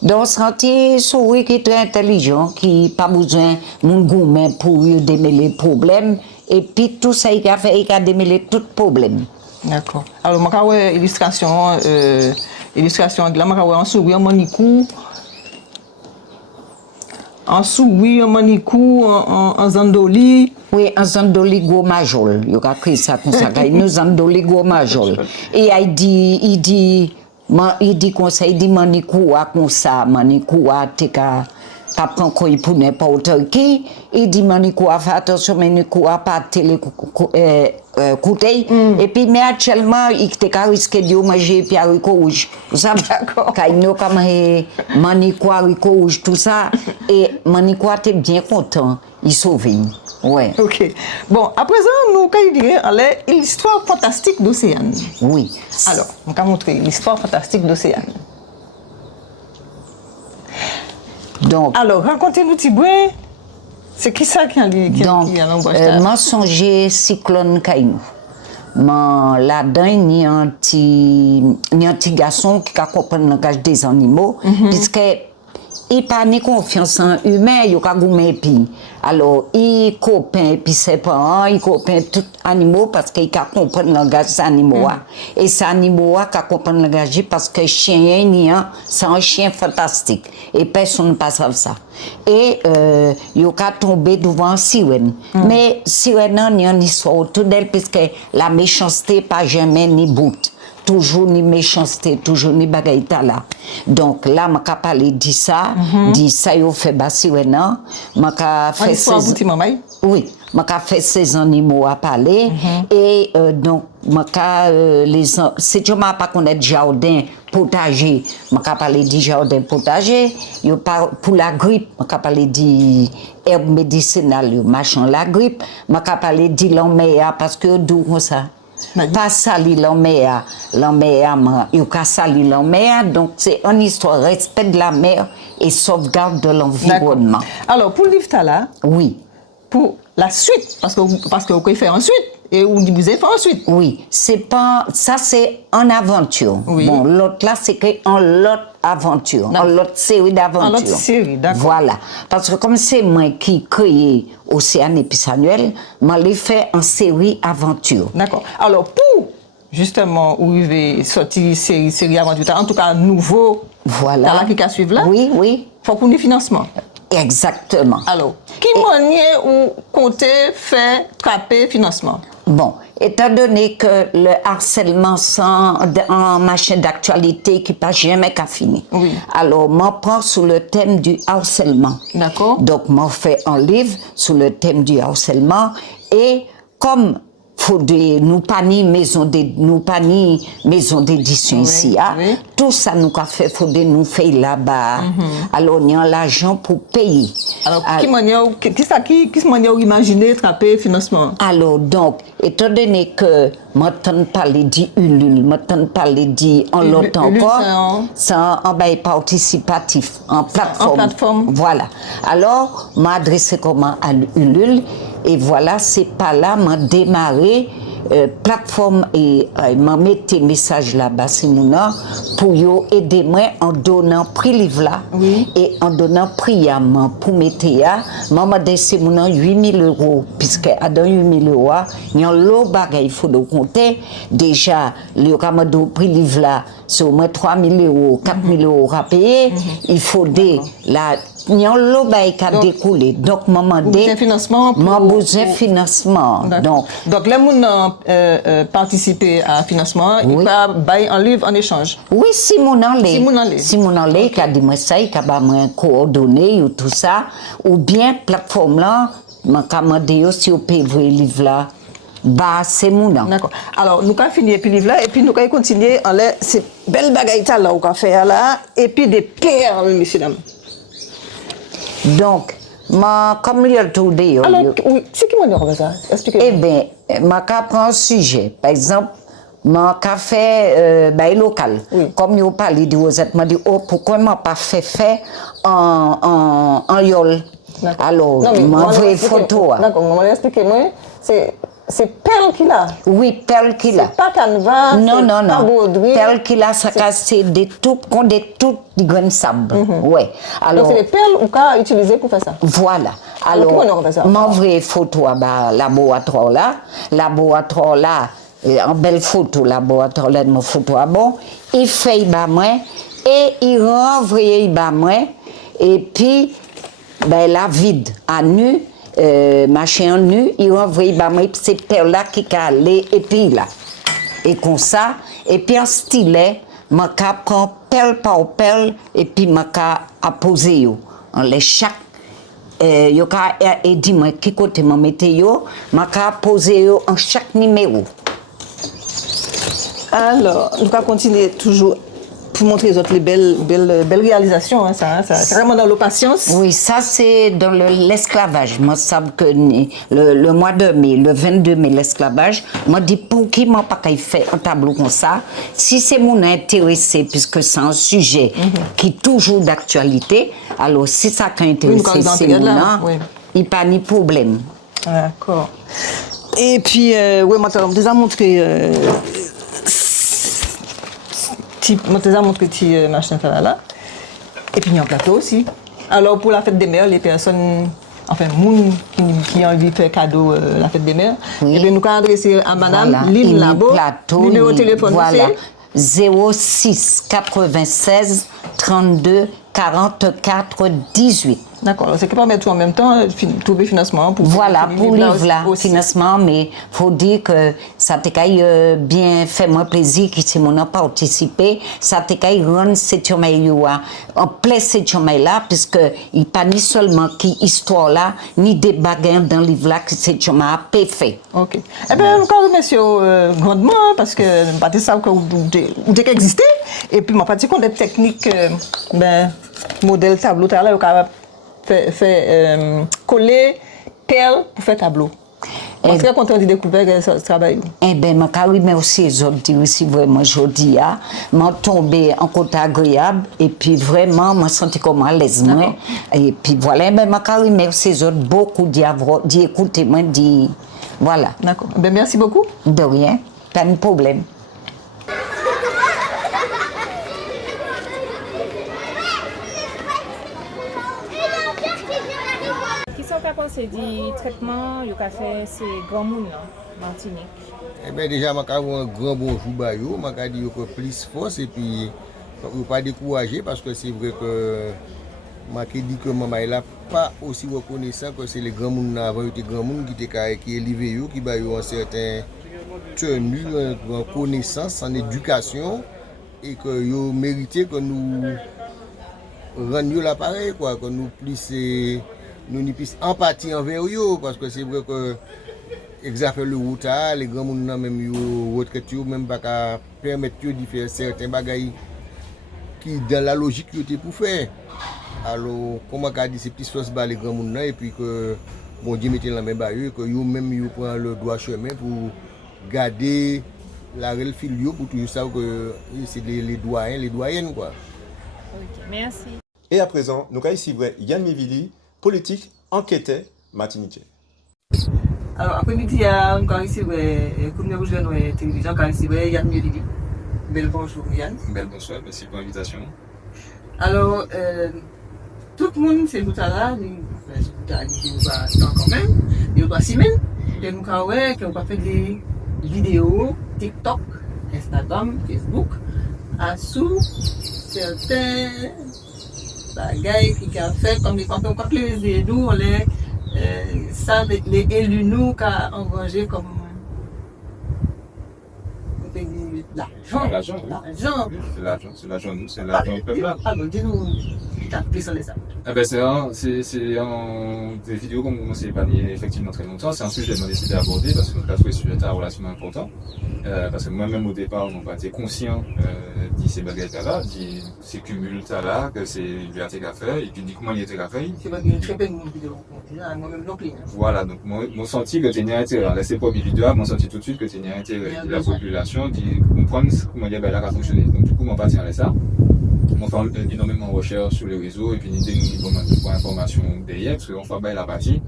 dans ce petit souris qui est très intelligent, qui n'a pas besoin de mon gourmet pour démêler les problèmes, et puis tout ça, il a fait, il a démêlé tout problème. D'accord. Alors, moi, quand illustration de la, moi, en souris, en manicou, en zandoli. Oui, en zandoli go majol. Il a pris ça comme ça. Nous zandoli go majol. Et il dit comme ça, il dit manicou à comme ça, manicou à teka. Pas prendre quoi pour n'importe qui. Il dit manicou à faire attention, manicou à pas télé côté. Et puis, mais actuellement, il était risqué de manger puis haricot rouge. Vous savez, quand il y a comme manicou, haricot rouge, tout ça. Et manicou était bien content. Il sauve. Ouais. Ok. Bon, à présent, nous allons l'histoire fantastique d'Océane. Oui. Alors, on va montrer l'histoire fantastique d'Océane. Donc, alors, racontez-nous, Tiboué, c'est qui ça qui a mensonger cyclone Kainou. Là-dedans, il y a un petit garçon qui comprend le langage des animaux, puisque il n'a pas ni confiance en humain, il a goûté puis. Alors, il copain puis ses parents, il copain tous les animaux parce qu'il comprend le langage des animaux. Et ces animaux qui comprennent le langage parce que le chien, c'est un chien fantastique. Et personne ne passe à ça. Et il a tombé devant une sirène. Mais sirène, il y a une histoire autour d'elle puisque la méchanceté pas jamais ni bout. toujours ni méchanceté, toujours ni bagaïta là. Donc là, je vais parler de ça, dit ça, il fait bassi ou non. Je vais faire oui, je vais faire ces animaux à parler. Et donc, si tu m'as pas connaître jardin potager, je vais parler du jardin potager. Pour la grippe, je vais parler de herbes médicinales, machin la grippe. Je vais parler de l'homéa parce que d'où comme ça. Pas sali l'homéa, il y a sali l'homéa, donc c'est une histoire respect de la mer et sauvegarde de l'environnement. Alors pour le livre là, oui. Pour la suite, parce que vous pouvez faire ensuite. Et vous divisez pas ensuite. Oui, c'est pas ça, c'est en aventure. Oui. Bon, l'autre là, c'est en l'autre aventure, en l'autre série d'aventures. En l'autre série, d'accord. Voilà, parce que comme c'est moi qui crée Océane Épices Annuelles, je l'ai fait en série aventure. D'accord. Alors pour justement où il va sortir série aventure, en tout cas nouveau. Voilà. Là qui va suivre là. Oui, oui. Faut pour le financement. Exactement. Alors, qui manière ou compter faire trapper financement? Bon, étant donné que le harcèlement en machin d'actualité qui pas jamais qu'à finir. Oui. Alors, moi prends sous le thème du harcèlement. D'accord. Donc, moi fait un livre sous le thème du harcèlement et comme nous pas ni maison d'édition ici, oui. Tout ça nous a fait nous faire là-bas. Alors, on a l'argent pour payer. Alors, qui manière imaginer trapper financement? Alors, donc, étant donné que je parler d'Ulule, je parler d'en l'autre encore, c'est en bail participatif, en plateforme. Voilà. Alors, je m'adresse comment à Ulule, et voilà, c'est pas là, m'a démarré plateforme et m'a mis des messages là-bas, c'est mon nom, pour aider moi en donnant prix livre là, et en donnant prix à moi pour mettre là, m'a dit c'est mon nom 8 000 €, puisque à dans 8 000 €, il y a un lot de bagages, il faut le compter. Déjà, le camarade prix livre là, c'est au moins 3 000 €, 4 000 € à payer, il faut des la il y a un lot qui a découlé. Donc, maman dit, besoin financement. Donc, les gens participer à financement, ils peuvent bailler un livre en échange. Oui, si mon enlé qui a dit moi ça, qui a coordonné ou tout ça, ou bien plateforme là, m'a commandé aussi au pays le livre là. Bah, c'est mon nom. D'accord. Alors, nous avons fini le livre là, et puis nous allons continuer en ces belles bagailles là, qu'on fait là, et puis des perles, messieurs, dames. Donc, comme il y a tout dit, alors, c'est qui m'a dit ça? Expliquez-moi. Eh bien, je prends un sujet. Par exemple, je fais local. Oui. Comme vous parlez de Rosette, je dis, pourquoi je n'ai pas fait en yol? Alors, je m'envoie une photo. D'accord, on va expliquer. C'est Perle qu'il a. Oui, Perle qu'il a. C'est pas canevas, non. Pas baudrier. Perle qu'il a, c'est des tout grains de sable. Ouais. Alors, donc, c'est des perles ou qu'a utilisé pour faire ça? Voilà. Alors, m'envoie une photo à laboratoire là. Laboratoire là, en belle photo, laboratoire là, mon photo à bon. Il fait moi et il renvoie moi. Et puis, la vide à nu. Machin nu, il envoie ces perles là qui allé et puis là. Et comme ça, et puis en stylet, je prends perle par perle et puis je poser en les chaque. Et dis-moi qui côté je mets yo, je poser en chaque numéro. Alors, nous allons continuer toujours. Pour montrer les autres les belles réalisations, hein, ça, c'est vraiment dans la patience. Oui, ça c'est dans l'esclavage. Moi, je sais que le mois de mai, le 22 mai, l'esclavage, moi, je dis pour qui m'a pas fait un tableau comme ça. Si c'est mon intéressé, puisque c'est un sujet qui est toujours d'actualité, alors si ça t'a intéressé, c'est mon nom, il n'y a pas de problème. D'accord. Et puis, oui, moi, je vous ai montré. Je te ai montré petit machin là. Et puis il y a un plateau aussi. Alors pour la fête des mères, les personnes, enfin, moun qui ont envie de faire cadeau la fête des mères, et bien nous allons adresser à madame Lynn Labo, numéro de téléphone. Voilà, 06 96 32 44 18. D'accord, c'est que permet tout en même temps trouver financement pour voilà pour livre là aussi. Financement, mais faut dire que ça te bien fait moi plaisir que si mon a participé, ça te rendre cette journée en plein cette journée là, puisque il pas ni seulement qui histoire là ni des bagages dans le livre là que cette journée a fait. Ok. Eh bien, encore remercie grandement parce que je ne sais pas que vous existez et puis je ne sais pas des techniques modèle tableau là fait coller perles pour faire tableau. Je suis très content de découvrir ce travail. Eh bien, je remercie les autres aussi vraiment aujourd'hui. Je suis tombé en côté agréable et puis vraiment, je me sens comme à l'aise. Et puis voilà, je remercie les autres beaucoup d'écouter moi. Voilà. D'accord. Ben, merci beaucoup. De rien, pas de problème. C'est du traitement que fait ces grands monde Martinique. Eh bien déjà, je vais un grand bonjour à eux, je vais dire que plus force et puis ne pas décourager parce que c'est vrai que je dis que maman n'est pas aussi reconnaissant que c'est les grands monde avant, les grands monde qui élèvent qui ont un certain tenue, en connaissance, en éducation et que ils méritent que nous rendions l'appareil, quoi, que nous plus nous n'y plus empathie envers eux parce que c'est vrai que exactement le route les grands monde même yo retraite même pas permettre de faire certains bagailles qui dans la logique que tu pour faire. Alors comment qu'a dit c'est plus force ba les grands monde et puis que bon Dieu mettez la main ba eux que yo même yo prend le droit chemin pour garder la réelle fil yo pour toujours savoir que c'est les doyens les doyennes quoi. OK, merci. Et à présent, nous avons ici Yann Mivili, politique, enquêteur, Martinique. Alors, après-midi, nous avons ici comme nous jouons la télévision, nous avons ici Yann Mivili. Bel bonjour, Yann. Bel bonsoir, merci pour l'invitation. Alors, tout le monde, c'est tout à l'heure, nous avons quand même, nous avons 6 semaines, et nous avons fait des vidéos, TikTok, Instagram, Facebook, à sous certains bagailles qui a fait comme les élus, ça les élus nous qui a engagé comme l'argent. C'est l'argent, c'est l'argent du peuple. Alors, dis-nous, tu as pris sur les arbres. C'est des vidéos qu'on commence à épargner effectivement très longtemps. C'est un sujet que j'ai décidé d'aborder parce que notre trouvé ce sujet relativement important. Parce que moi-même au départ, on n'a pas été conscient de ces bagages-là, de ces cumuls-là, que c'est liberté qu'a fait, et puis de comment il était qu'a fait. C'est pas une très belle vidéo, moi-même non plus. Voilà, donc mon senti que tu n'as intérêt, laissez pas mes vidéos, mon senti tout de suite que tu n'as intérêt de la population, de comprendre comment il a fonctionné. Donc du coup, on partit à ça. On fait énormément de recherches sur les réseaux et puis nous avons de points d'information derrière parce qu'on fait la partie.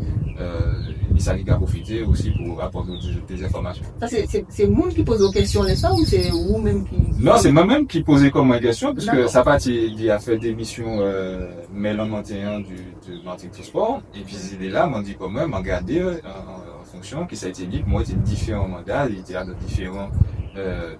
Ça qui a profité aussi pour apporter des informations. Ça, c'est le monde qui pose des questions les soirs ou c'est vous-même qui... Non, c'est moi-même qui posais comme question parce que ça partie, il a fait des missions mai 21 de Martinique Sport et puis il est là, m'a dit quand même, m'a regardé en fonction que ça a été dit, moi j'ai différents mandats, il était à différents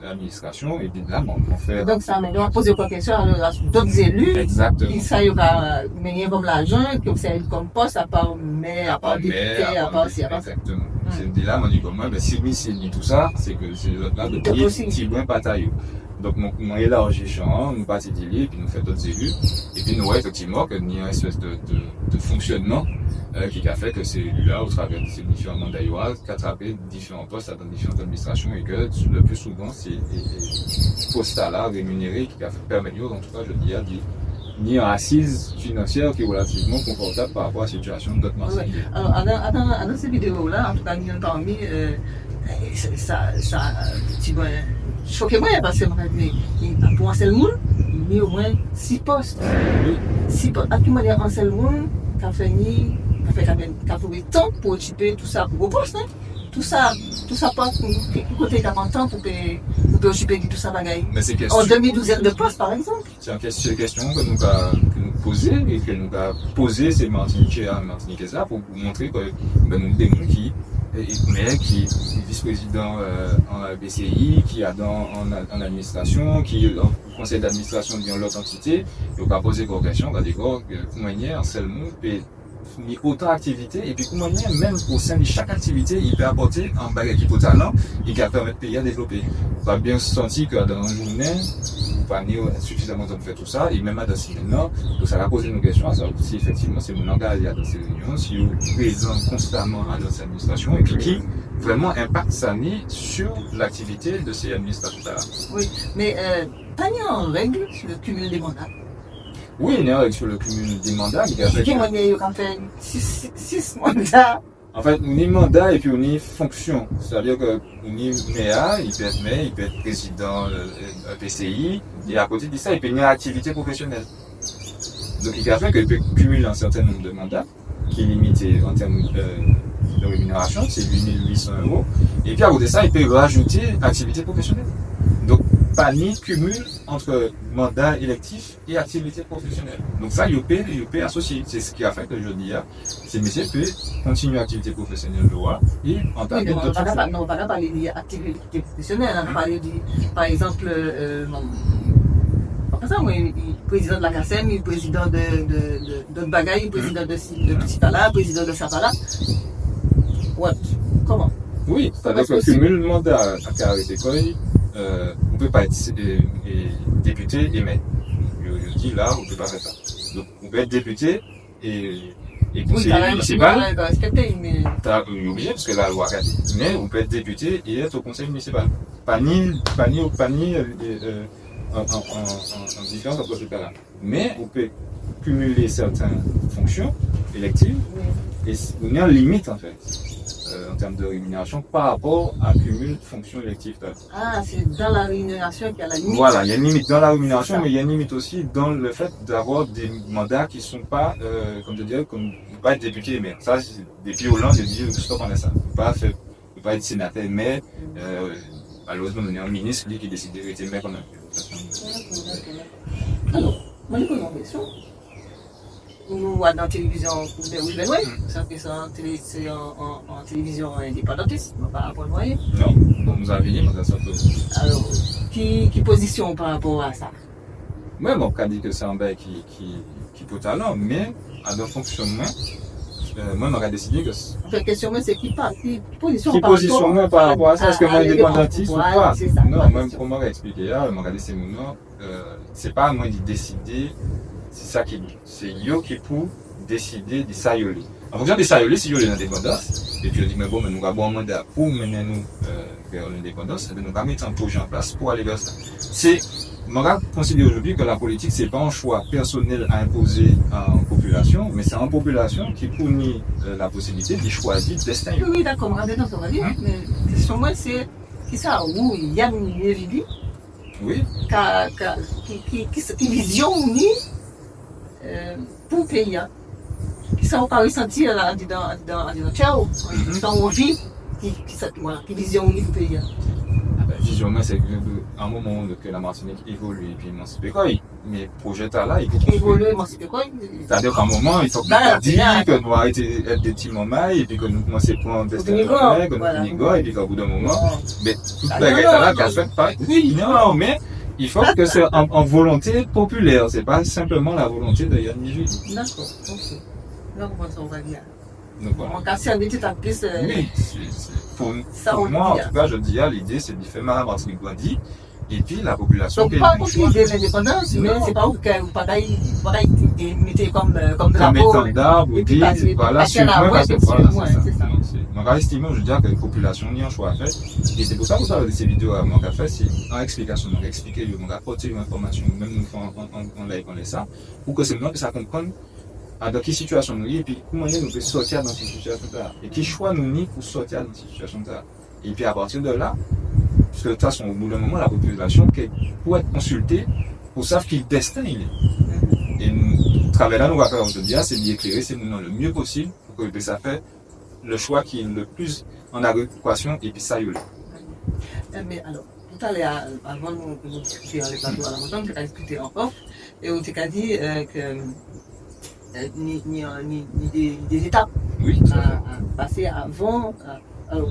administrations et puis là on fait. Donc ça on va poser des questions à d'autres élus. Exactement. Qui ça y va mener comme l'argent, qui observe comme poste à part maire, à part député, à part si, à part. Exactement. C'est là on dit comme moi, si oui c'est dit tout ça, c'est que c'est là de petit loin bataille. Donc, nous élargissons le champ, nous passons des livres, puis nous faisons d'autres élus. Et puis, nous voyons effectivement qu'il y a une espèce de fonctionnement qui a fait que ces élus-là, au travers de ces différents mandats, qui attrapent différents postes dans différentes administrations et que le plus souvent, c'est des postes-là rémunérés qui permettent, en tout cas, je dis, ni une assise financière qui est relativement confortable par rapport à la situation de d'autres Martiniquais. Alors, dans ces vidéos-là, en tout cas, nous avons parmi, ça, tu vois, choqué moi parce que pour un seul monde, il y a au moins 6 postes. 6 postes. À tout moment, un seul monde qui a trouvé temps pour occuper tout ça pour vos postes. Tout ça pas côté 40 ans pour occuper tout ça bagaille. En 2012 de postes par exemple. C'est une question que nous avons posée et que nous avons posé ces Martiniquais là pour montrer que nous avons des gens qui mais qui est vice-président en BCI, qui a en administration, qui est au conseil d'administration de l'autre entité, et on va poser des questions, on va dire comment en seul monde peut ni autant d'activités et puis comment même au sein de chaque activité il peut apporter un bagage qui peut talent et qui va permettre le pays à développer. On va bien sentir que dans une journée pas suffisamment de faire tout ça et même à dans ces maintenant donc ça va poser une question à savoir si effectivement c'est mon engagement dans ces réunions si vous présent constamment à notre administration et puis qui vraiment impacte ça sur l'activité de ces administrations là. Oui, mais pas ni en règle sur le cumul des mandats. Oui, il y a sur le cumul des mandats qui a fait Qui on fait 6 mandats. En fait, on y mandat et puis on y fonction. C'est-à-dire que on y maire, il peut être maire, il peut être président PCI, et à côté de ça, il peut y avoir une activité professionnelle. Donc, il a fait qu'il peut cumuler un certain nombre de mandats, qui est limité en termes de rémunération, c'est 8800 €. Et puis à côté de ça, il peut rajouter activité professionnelle. Donc, pas ni cumul entre mandat électif et activité professionnelle. Donc ça, il peut associer. C'est ce qui a fait que je dis, ces messieurs peuvent continuer l'activité professionnelle de loi et entamer d'autres choses. On va pas parler d'activité professionnelle, on va parler par exemple, président de la CACEM, le président de Bagaille, le président de Citala, le président de Sapala. What? Comment? Oui, c'est-à-dire que le cumul mandat à carré d'école, on ne peut pas être député et maire. Je dis là, on ne peut pas faire ça. Donc, on peut être député et conseiller municipal. Tu es obligé parce que la loi a dit. Mais on peut être député et être au conseil municipal. Pas ni en différence entre ces cas-là. Mais on peut cumuler certaines fonctions électives et on est en limite en fait. En termes de rémunération par rapport à cumul de fonctions électives. Ah, c'est dans la rémunération qu'il y a la limite. Voilà, il y a une limite dans la rémunération, mais il y a une limite aussi dans le fait d'avoir des mandats qui ne sont pas, comme je dirais, comme pas être député et maire. Ça, depuis Hollande, je dis, stop, on a ça. On ne peut pas être sénateur, mais malheureusement, on est un ministre qui décide d'être maire quand même. Alors, moi, je pose une question. Nous, dans la télévision, ça fait ça en télévision indépendantiste, par rapport au moyen. Non, nous avons dit, mais ça peut. Alors, qui position par rapport à ça? Moi, on peut dire que c'est un bail qui peut talent, mais à notre fonctionnement, moi, on a décidé que. En fait, question, c'est qui position par rapport à ça? Est-ce que moi, indépendantiste ou pas? Non, même pour moi, expliquer, on a dit c'est mon c'est pas à moi de décider. C'est ça qui c'est yo qui pour décider de ça yoli. En fonction de ça yoli, si yo l'indépendance, et puis on dit mais bon, mais nous avons un mandat pour mener nous vers l'indépendance, et bien nous allons mettre un projet en place pour aller vers ça. C'est moi je considère aujourd'hui que la politique c'est pas un choix personnel à imposer en population, mais c'est en population qui fournit la possibilité de choisir le destin. Oui, d'accord, on va dans son avis, mais la question moi c'est qui ça où il y a une vie. Oui. Qui vision ni pour le pays. Qui ça va ressentir dans Tchao, dans on vit, qui vision ni pour le pays. Vision, c'est qu'à un moment que la Martinique évolue et puis émancipe quoi, mais projet là, il faut évoluer, émanciper quoi. C'est-à-dire qu'à un moment, il faut que nous dire que nous arrêtons d'être des petits moments et puis que nous commençons à prendre des destin que nous finissons et puis qu'au bout d'un moment, mais toute la guerre là, qu'elle fait pas. Oui, non, mais il faut que c'est en volonté populaire, c'est pas simplement la volonté de Yann Miju. D'accord, ok. Donc, comment ça va bien? Donc voilà. On casse un petit peu plus. Oui, pour moi, en tout cas, je dis, l'idée c'est de faire mal à Martinique Bondi et puis la population. Donc, pas confiser l'indépendance, mais c'est pas où que vous pareil, mettez comme drapeau. Comme étendard, vous dites, voilà, suivez-moi parce que voilà, c'est ça. Donc, à estimer, je veux dire que la population n'y a un choix à faire. Et c'est pour ça que vous avez ces vidéos à mon café, c'est en explication, donc expliquer, donc apporter une information, même nous on live, on laisse ça, pour que c'est maintenant que ça comprenne dans quelle situation nous sommes et puis comment nous pouvons sortir dans cette situation-là. Et quel choix nous avons pour sortir dans cette situation-là. Et puis à partir de là, parce que de toute façon, au bout d'un moment, la population peut être consultée pour savoir quel destin il est. Et nous, travail là, nous va faire aujourd'hui, c'est d'y éclairer, c'est nous le mieux possible pour que puisse faire le choix qui est le plus en adéquation et puis ça y est. Mais alors, tout à l'heure, avant de discuter avec la loi à la montagne, on a discuté encore et on t'a dit que ni des étapes à passer avant Alors,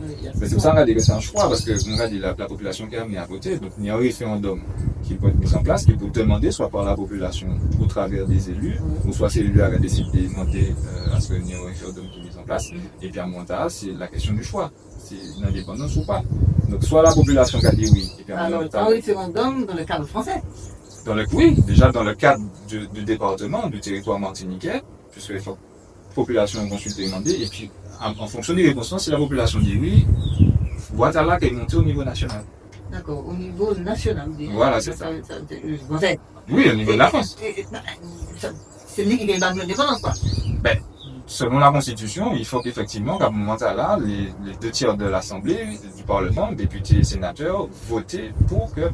Mais c'est pour ça que c'est un choix, parce que on a dit la population qui a mis à voter, donc il y a un référendum qui peut être mis en place, qui peut demander soit par la population au travers des élus, ou soit c'est l'élu qui a décidé de demander à ce qu'il y ait un référendum qui est mis en place. Et puis à Monta, c'est la question du choix, c'est l'indépendance ou pas. Donc soit la population qui a dit oui, et puis alors, un référendum dans le cadre français. Oui, déjà dans le cadre du département, du territoire martiniquais, puisque la population consultée et demandée, et puis en fonction des réponses, si la population dit oui, Ouattara qui est monté au niveau national. D'accord, au niveau national. Voilà, c'est ça. Oui, au niveau de la France. C'est lui qui gagne l'indépendance, quoi. Ben, selon la Constitution, il faut qu'effectivement, qu'à ce moment-là, les 2 tiers de l'Assemblée, du Parlement, députés et sénateurs, votent pour que,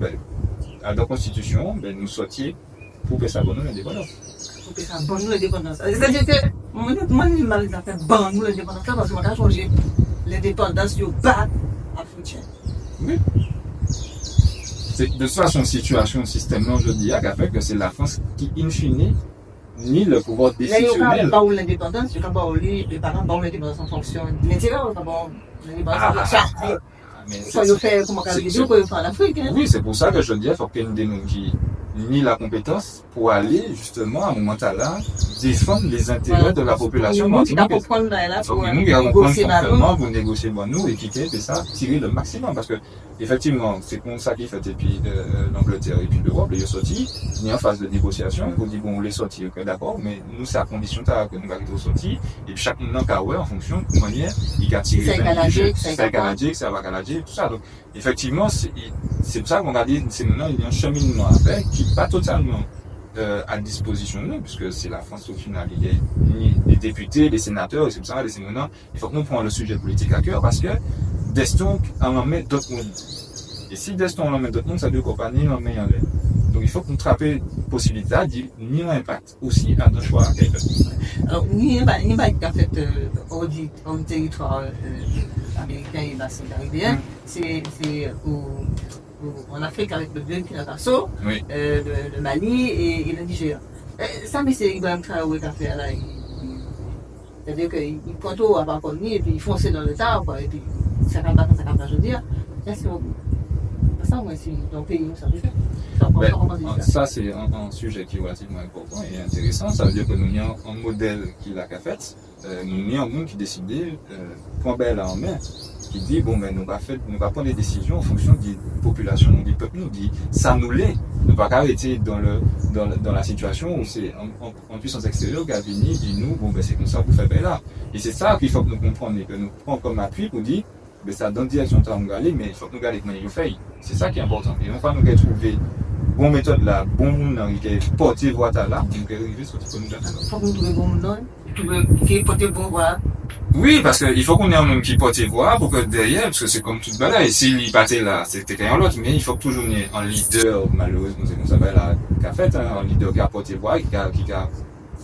à la Constitution, nous sortions pour que ça bonne l'indépendance. Pour que ça bonne l'indépendance. C'est-à-dire que, moi, je m'en ai fait bonne l'indépendance parce que moi, j'ai changé l'indépendance du bas à frontière. Oui. C'est de toute façon, situation, système, je dis, qui a fait que c'est la France qui, in fine, ni le pouvoir décisionnel. Il n'y a pas l'indépendance, il n'y a pas l'indépendance en fonction de l'intérieur, l'indépendance en charte. Il faut faire comme on dit, en Afrique. Oui, c'est pour ça que je dis, il faut qu'il y ait des gens qui ni la compétence pour aller justement à un moment-là défendre les intérêts de la population martiniquaise. Il faut que nous comprendre pour négocier avec nous et quitter et ça, tirer le maximum parce que effectivement, c'est comme ça qu'il fait et puis l'Angleterre et puis l'Europe, ils sont sortis, ni en phase de négociation, ils dit bon, on les sortit, ok, d'accord, mais nous c'est à condition que nous allons sortir et puis chacun n'a qu'à ouais en fonction de manière il a tiré c'est canadien, c'est pas canadien, tout ça. Donc effectivement, c'est pour ça qu'on a dit c'est maintenant il y a un cheminement à faire qui n'est pas totalement à disposition de nous, puisque c'est la France au final, il y a les députés, les sénateurs, et c'est pour ça que c'est maintenant, il faut que nous prenions le sujet politique à cœur, parce que Deston en met d'autres mondes. Et si Deston en met d'autres mondes, ça veut dire qu'on va ni en met en l'air. Donc il faut que nous trapions la possibilité d'y ni un impact aussi à nos choix. Alors, ni un impact en fait en territoire américain et bassin caribéen, c'est en Afrique avec le Burkina Faso, oui. Le Mali et le Niger. Ça, mais c'est Ibrahim Traoré qui a fait là. C'est-à-dire qu'il pointe au avant qu'on et puis il fonce dans le tas, et puis ça ne va pas, je veux dire. Ça, moi, c'est dans le pays, ça veut faire. Ça, c'est un sujet qui est relativement important et intéressant. Ça veut dire que nous avons un modèle qui l'a fait. Nous avons un monde qui décide, point belle en main, qui dit bon, nous allons prendre des décisions en fonction des populations, du peuple, nous dit ça nous l'est. Nous ne pas arrêter dans la situation où c'est en puissance extérieure qui a venu dit nous, bon, c'est comme ça pour faire là. Et c'est ça qu'il faut que nous comprenions et que nous prenons comme appui pour dire ça donne direction à nous aller, mais il faut que nous gardions comment il fait. C'est ça qui est important. Et une fois que nous avons trouvé bonne méthode là, bon monde qui est porté voie là, nous allons arriver sur ce que nous avons. Il faut que nous trouvions bon monde, qui est porté bon voie. Oui, parce qu'il faut qu'on ait un monde qui porte voix pour que derrière, parce que c'est comme toute bataille, s'il partait là, c'était quelqu'un d'autre, mais il faut que toujours il y ait un leader, malheureusement, c'est comme ça qu'a fait, un leader qui a porté voix, qui a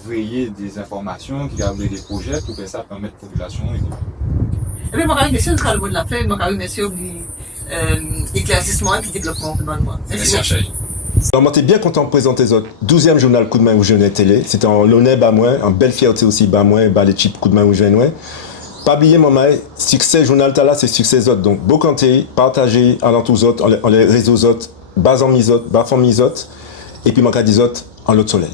veillé des informations, qui a veillé des projets pour que ça permette la population. Et puis, je suis très heureux de la faire, je suis l'éclaircissement et le développement de moi. Merci, Chérie. Alors, moi, j'étais bien content de présenter votre 12e journal Coup de main ou Jeune Télé. C'était en l'honneur, en belle fierté aussi, l'équipe Coup de main ou Jeune. Pas oublier, maman, succès journal là, c'est succès autres. Donc, beau canté, partagez en tous autres, en les réseaux autres, bas en mis autres, bas en mis autres, et puis, manque à 10 autres, en l'autre soleil.